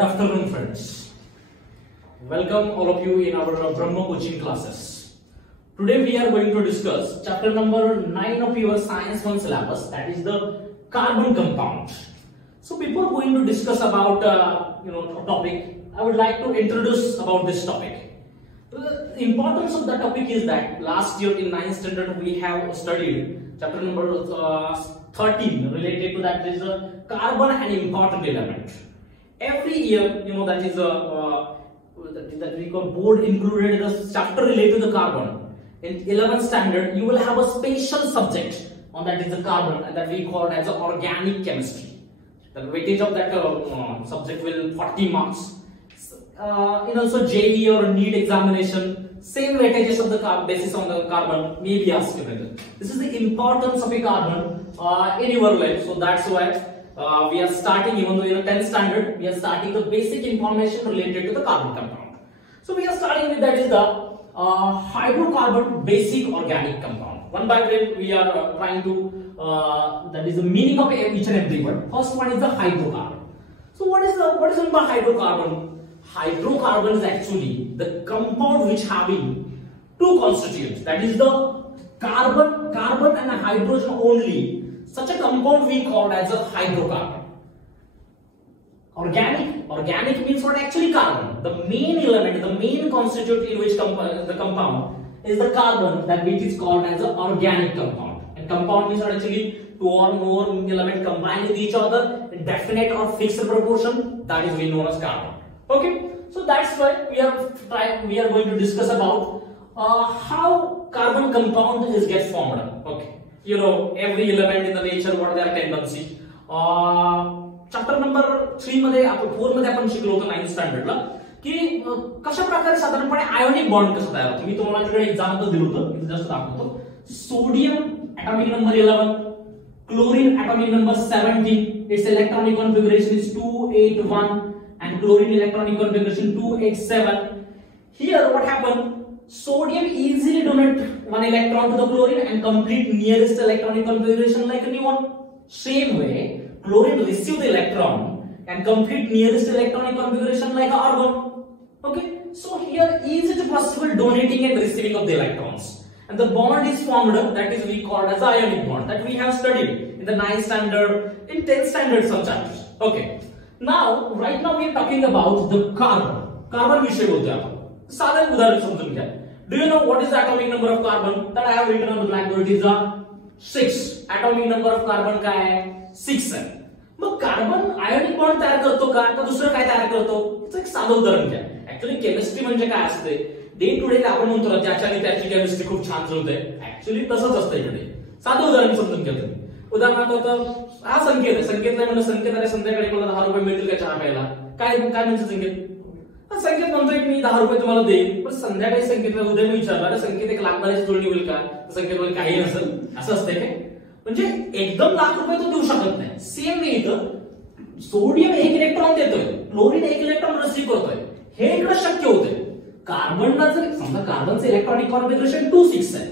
Good afternoon, friends. Welcome all of you in our Brahma coaching classes. Today we are going to discuss chapter number 9 of your Science 1 syllabus, that is the carbon compound. So before going to discuss about topic, I would like to introduce about this topic. The importance of the topic is that last year in 9th standard we have studied chapter number 13 related to that is a carbon and important element. Every year, that is that we call board included the chapter related to the carbon. In 11th standard, you will have a special subject on that is the carbon, and that we call as organic chemistry. The weightage of that subject will 40 marks. In also JEE or NEET examination, same weightages of the basis on the carbon may be asked. This is the importance of a carbon in your life. So that's why we are starting, even though in 10th standard, we are starting the basic information related to the carbon compound. So we are starting with that is the hydrocarbon basic organic compound. One by one we are trying to that is the meaning of each and every word. First one is the hydrocarbon. So what is meant by hydrocarbon? Hydrocarbon is actually the compound which having two constituents, that is the carbon and hydrogen only. Such a compound we call as a hydrocarbon. Organic means what? Actually carbon. The main element, the main constituent in which the compound is the carbon, that which is called as an organic compound. And compound means what? Actually two or more elements combined with each other in definite or fixed proportion. That is we known as carbon. Okay, so that's why we are going to discuss about how carbon compound gets formed. Okay, every element in the nature, what their tendency. Chapter number 3 मध्ये आपण 4 मध्ये आपण शिकलो होतो 9th standard ला की कशा प्रकारे साधारणपणे आयोनिक बॉन्ड कसं तयार होतं. मी तुम्हाला तिकडे एक्झाम्पल दिलं होतं, मी जस्ट दाखवतो. Sodium atomic number 11, chlorine atomic number 17, its electronic configuration is 281 and chlorine electronic configuration 287. Here what happened? Sodium easily donate one electron to the chlorine and complete nearest electronic configuration like a neon. Same way, chlorine receive the electron and complete nearest electronic configuration like argon. Okay, so here is it possible donating and receiving of the electrons, and the bond is formed, that is we call as ionic bond, that we have studied in the 9th standard, in 10th standard some chapters. Okay, now right now we are talking about the carbon विषय बोलतोय आपण. साधं उदाहरण समजून घ्या. Do you know what is the atomic number of carbon? That I have written on the blackboard. It is 6. Atomic number of carbon काय आहे? 6 आहे. मग कार्बन आयोनिक बॉन्ड तयार करतो का दुसरं काय तयार करतो? याचं एक साधं उदाहरण घ्या. ऍक्च्युअली केमिस्ट्री म्हणजे काय असते? डे टू डे आपण म्हणतो ज्याच्याने त्याची केमिस्ट्री खूप छान चालते. ऍक्च्युअली तसंच असतं इकडे. साधं उदाहरण समजून घ्या तुम्ही. उदाहरणार्थ हा संकेत आहे. संकेतला म्हणलं संकेत आहे संध्याकाळी मला 10 रुपये मिळतील का चहा प्यायला? काय म्हणजे संकेत? संकेत म्हणतोय मी 10 रुपये तुम्हाला देईन, पण संध्याकाळी संकेतला उद्या मी विचारला संकेत 1 लाखाची जोडणी होईल का? संकेत म्हणजे काही नसेल असं असतंय काय? म्हणजे एकदम लाख रुपये तो देऊ शकत नाही. सेम वे इथं सोडियम 1 इलेक्ट्रॉन देतोय, क्लोरीन 1 इलेक्ट्रॉन रिसीव्ह करतोय. हे इकडे शक्य होते. कार्बनला जर समजा कार्बनचं इलेक्ट्रॉनिक कॉन्फिगरेशन 2,6 आहे,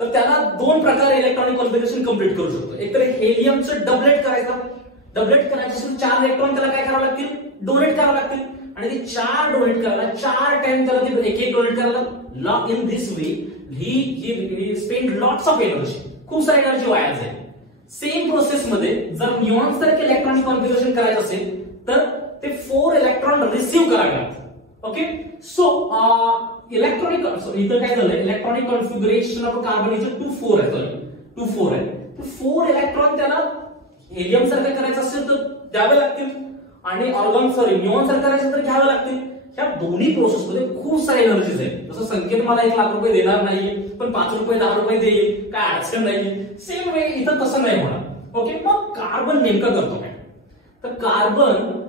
तर त्याला 2 प्रकारे इलेक्ट्रॉनिक कॉन्फिगरेशन कंप्लीट करू शकतो. एक तर हेलियमचं डबलेट करायचं 4 इलेक्ट्रॉन त्याला काय करावं लागतील? डोनेट करावं लागतील. आणि ते 4 डोनेट करायला 4 टाइम त्याला ते एक डोनेट करायला lock in this way he spend lots of energy, खूप सारी एनर्जी वाया जाईल. सेम प्रोसेस मध्ये जर न्यूऑन सारखे इलेक्ट्रॉनिक कॉन्फिगरेशन करायचं असेल तर ते 4 इलेक्ट्रॉन रिसीव्ह करावे लागतात. ओके, सो इलेक्ट्रॉनिक इथं काय झालं, इलेक्ट्रॉनिक कॉन्फिगरेशन ऑफ कार्बन इथं 2,4 आहे. 4 इलेक्ट्रॉन त्याला हेलियम सारखं करायचं असेल तर द्यावे लागतील, आणि न्यूऑन सारखं करायचं तर घ्यावे लागतील. ह्या दोन्ही प्रोसेस मध्ये खूप सारी एनर्जीज आहे. जसं संकेत मला 1 लाख रुपये देणार नाही, पण 5 रुपये 10 रुपये देईल, काय अडचण नाही. सेम वे इथं तसं नाही होणार. ओके, मग कार्बन नेमकं करतो काय? तर कार्बन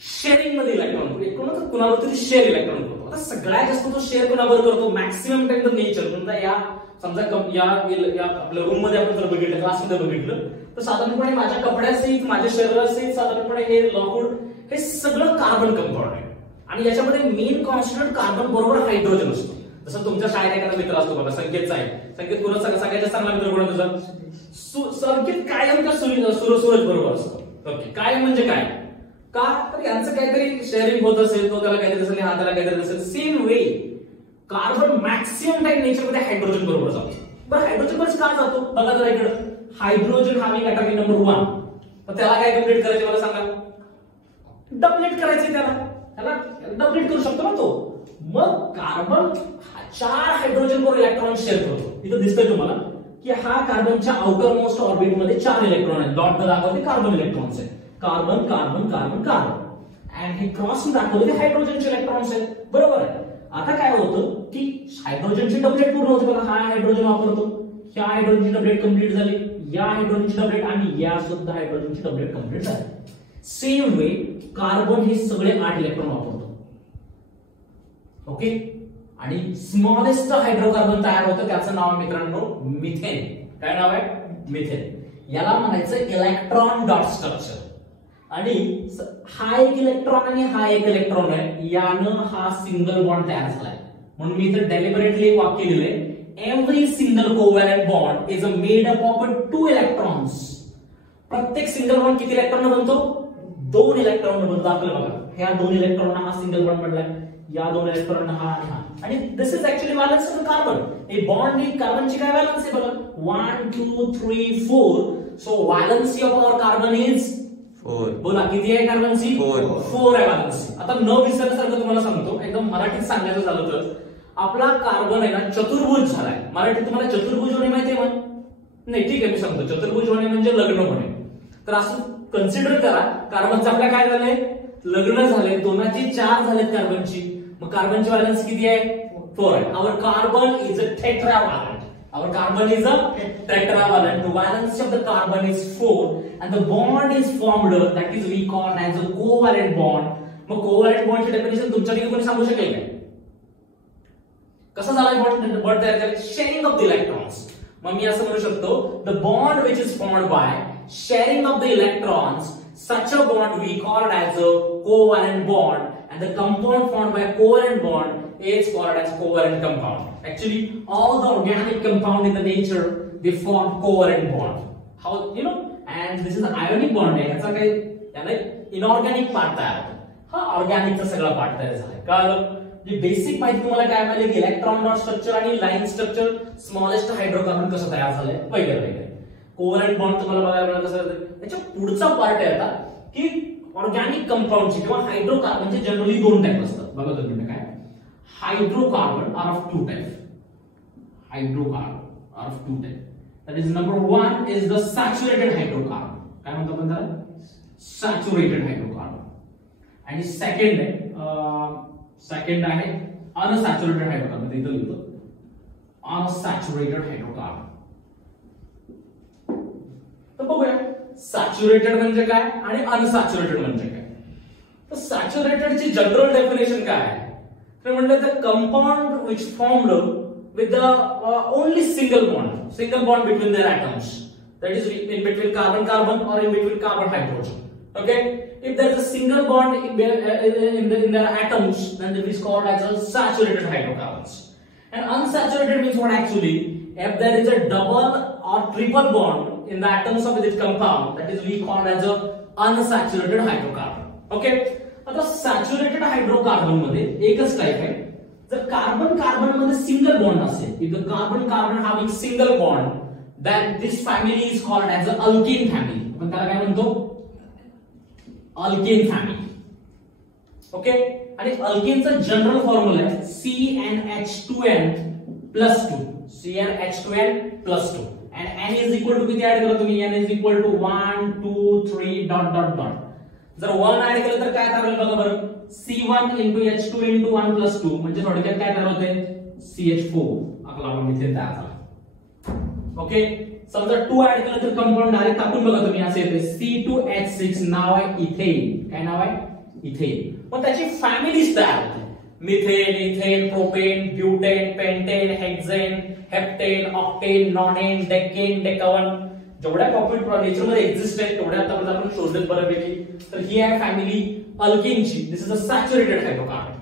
शेअरिंग मध्ये इलेक्ट्रॉन कुणावर तरी शेअर इलेक्ट्रॉन करतो. आता सगळ्यात जास्त तो शेअर कुणावर करतो? Maximum time the nature. समजा या आपल्या रूम मध्ये आपण जर बघितलं, क्लासमध्ये बघितलं, तर साधारणपणे माझ्या कपड्यासहित माझ्या शरीरासहित साधारणपणे हे लाकूड हे सगळं कार्बन कंपाऊंड आहे. आणि याच्यामध्ये मेन कॉन्स्टिट्यूएंट कार्बन बरोबर हायड्रोजन असतो. जसं तुमच्या शाळेत एखादा मित्र असतो बघा, संकेतचा आहे. संकेत कोणाचा सगळ्यात चांगला मित्र कोण तुझा? संकेत कायम त्या सूरज बरोबर असतो. ओके, कायम म्हणजे काय? का तर यांचं काहीतरी शेअरिंग होत असेल, तो त्याला काहीतरी असेल, हा त्याला काहीतरी असेल. Same way carbon maximum time नेचरमध्ये हायड्रोजन बरोबर जातो. बरं हायड्रोजन बरोबर का जातो बघा जरा इकडे. हायड्रोजन हॅविंग ॲटॉमिक नंबर 1, तर त्याला काय कंप्लीट करायचे मला सांगा. डबलेट करायचे त्याला डबलेट करू शकतो ना तो. मग कार्बन 4 हायड्रोजन बरोबर इलेक्ट्रॉन शेअर करतो. इथं दिसतंय तुम्हाला की हा कार्बनच्या आउटर मोस्ट ऑर्बिट मध्ये 4 इलेक्ट्रॉन आहेत. डॉट न दाखवते कार्बन इलेक्ट्रॉन्स आहेत. कार्बन कार्बन कार्बन कार्बन आणि हे क्रॉस दाखवले ते हायड्रोजनचे इलेक्ट्रॉन्स आहेत. बरोबर आहे. आता काय होतं की हायड्रोजनची डबलेट पूर्ण होते बघा. हा हायड्रोजन वापरतो, ह्या हायड्रोजनची डबलेट कंप्लीट झाली, या हायड्रोजनची डबलेट आणि या सुद्धा हायड्रोजनची डबलेट कंप्लीट झाली. सेम वे कार्बन हे सगळे 8 इलेक्ट्रॉन वापरतो. ओके. आणि स्मॉलेस्ट हायड्रोकार्बन तयार होतं त्याचं नाव मित्रांनो मिथेन. काय नाव आहे? मिथेन. याला म्हणायचं इलेक्ट्रॉन डॉट स्ट्रक्चर. आणि हा एक इलेक्ट्रॉन आणि हा एक इलेक्ट्रॉन आहे, यानं हा सिंगल बॉन्ड तयार झालाय. म्हणून मी इथे डेलिबरेटली एक वाक्य लिहिलंय. Every single covalent bond is made up of 2 electrons. प्रत्येक सिंगल बॉन्ड किती इलेक्ट्रॉन बनतो? 2 इलेक्ट्रॉन बनतो. आपल्याला बघा ह्या 2 इलेक्ट्रॉन हा सिंगल बॉन्ड बनलाय, या 2 इलेक्ट्रॉन हा आणि हा. आणि this is actually valence of carbon. हे बॉन्ड ही कार्बनची काय व्हॅलन्स आहे बघा. 1 2 3 4. So valency of our carbon is 4. बोला किती आहे कार्बनची? 4 आहे व्हॅलन्सी. आता न विसरण्यासारखं तुम्हाला सांगतो, एकदम मराठीत सांगायचं झालं तर आपला कार्बन आहे ना चतुर्भुज झालाय. मराठीत तुम्हाला चतुर्भुज होणे माहिती आहे? नाही ठीक आहे मी सांगतो. चतुर्भुज होणे म्हणजे लग्न होणे. तर असं कन्सिडर करा कार्बनचं आपल्या काय झालंय? लग्न झाले. 2ची 4 झालेत कार्बनची. मग कार्बनची व्हॅलन्स किती आहे? 4 आहे. Our carbon is a tetravalent. Our carbon is a tetravalent. The valence of the carbon is 4 and the bond is formed that is we call as a covalent bond. मग covalent bond ची definition तुमच्याकडे कोणी सांगू शकेल काय? कसं झालाय bond तयार करायचं? Sharing of the electrons. मग मी असं म्हणू शकतो the bond which is formed by sharing of the electrons, such a bond we call as a covalent bond, and the compound formed by covalent bond is called as covalent compound. Actually, all the organic compound in the nature they form covalent bond. How you know? And this is an ionic bond आहे. याचा काही याला inorganic part तयार होतो. हा ऑर्गॅनिकचा सगळा part तयार झालाय. कळलं? जी बेसिक माहिती तुम्हाला काय मिळाली की इलेक्ट्रॉन डॉट स्ट्रक्चर आणि लाईन स्ट्रक्चर, स्मॉलेस्ट हायड्रोकार्बन कसं तयार झालंय वगैरे वगैरे. कोव्हॅलंट बॉन्ड तुम्हाला बघायला मिळालं कसं होतं. याच्या पुढचा पार्ट आहे आता की ऑर्गॅनिक कंपाऊंडची किंवा हायड्रोकार्बनचे जनरली 2 टाइप असतात. बघा तुम्ही काय. Hydrocarbon are of 2 types. Hydrocarbon are of 2 types. That is number 1 is the saturated hydrocarbon. काय म्हणतो आपण त्याला? Saturated hydrocarbon. आणि सेकंड आहे unsaturated hydrocarbon. ते इथं लिहितो unsaturated hydrocarbon. तर बघूया सॅच्युरेटेड म्हणजे काय आणि अनसॅच्युरेटेड म्हणजे काय. तर सॅच्युरेटेडची जनरल डेफिनेशन काय आहे? तर म्हणलं the compound which formed with the only single bond between their atoms, that is in between carbon carbon or in between carbon hydrogen. Okay, if there is a single bond in their atoms, then it is called as a saturated hydrocarbons. And unsaturated means what actually? If there is a double or triple bond in the atoms of this compound, that is we call as a unsaturated hydrocarbon. Okay. आता saturated hydrocarbon मध्ये एकच type आहे. जर carbon carbon मध्ये single bond असेल, if the carbon carbon having single bond, then this family is called as a alkane family. आपण त्याला काय म्हणतो? Alkane family. ओके. आणि अल्केनचा जनरल फॉर्म्युला आहे CnH2n+2. CnH2n+2 and n is equal to किती ऍड करा तुम्ही? n is equal to 1 2 3 dot dot dot. जर 1 ऍड केलं तर काय तयार होईल बघा बरं. C1 × H2 × 1+2 म्हणजे थोडक्यात काय तयार होते? CH4. आपला मिथेन तयार झाला. ओके. समजा 2 ऍड केलं तर कंपाऊंड डायरेक्ट टाकून बघा तुम्ही असे येते C2H6. नाव आहे इथेन. काय नाव आहे? इथेन. मग त्याची फॅमिलीज तयार होते. Methane, ethane, propane, butane, pentane, hexane, heptane, octane, nonane, decane, डेकावन. जेवढ्या टॉपिक नेचर मध्ये एक्झिस्ट आहेत तेवढ्या आता आपण शोधत बऱ्यापैकी. तर ही आहे फॅमिली अल्केनची. This is a saturated hydrocarbon.